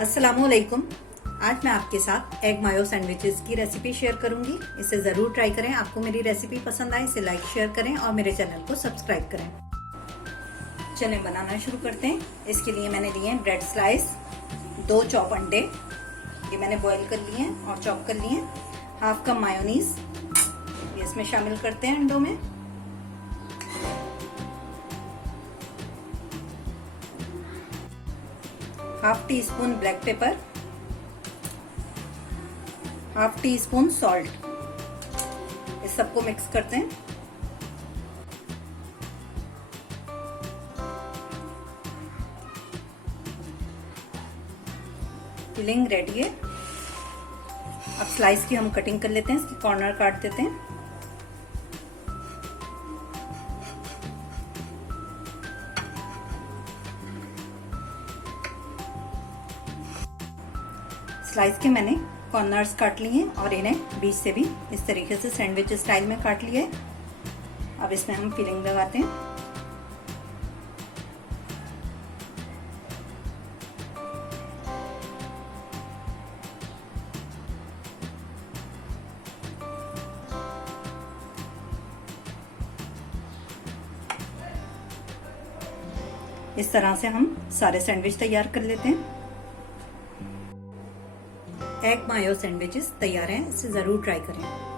अस्सलामुअलैकुम। आज मैं आपके साथ एग मायो सैंडविचेस की रेसिपी शेयर करूंगी। इसे ज़रूर ट्राई करें। आपको मेरी रेसिपी पसंद आए इसे लाइक शेयर करें और मेरे चैनल को सब्सक्राइब करें। चलें बनाना शुरू करते हैं। इसके लिए मैंने लिए हैं ब्रेड स्लाइस, 2 चॉप अंडे, ये मैंने बॉईल कर लिए हैं और चॉप कर लिए हैं। हाफ कप मायोनीज ये इसमें शामिल करते हैं अंडों में। Half tea spoon black pepper, half tea spoon salt, इस सबको मिक्स करते हैं। फिलिंग रेडी है। अब स्लाइस की हम कटिंग कर लेते हैं। इसकी कॉर्नर काट देते हैं। स्लाइस के मैंने कॉर्नर्स काट लिए हैं और इन्हें बीच से भी इस तरीके से सैंडविच स्टाइल में काट लिया है। अब इसमें हम फिलिंग लगाते हैं। इस तरह से हम सारे सैंडविच तैयार कर लेते हैं। एग मायो सैंडविचेस तैयार हैं, इसे ज़रूर ट्राई करें।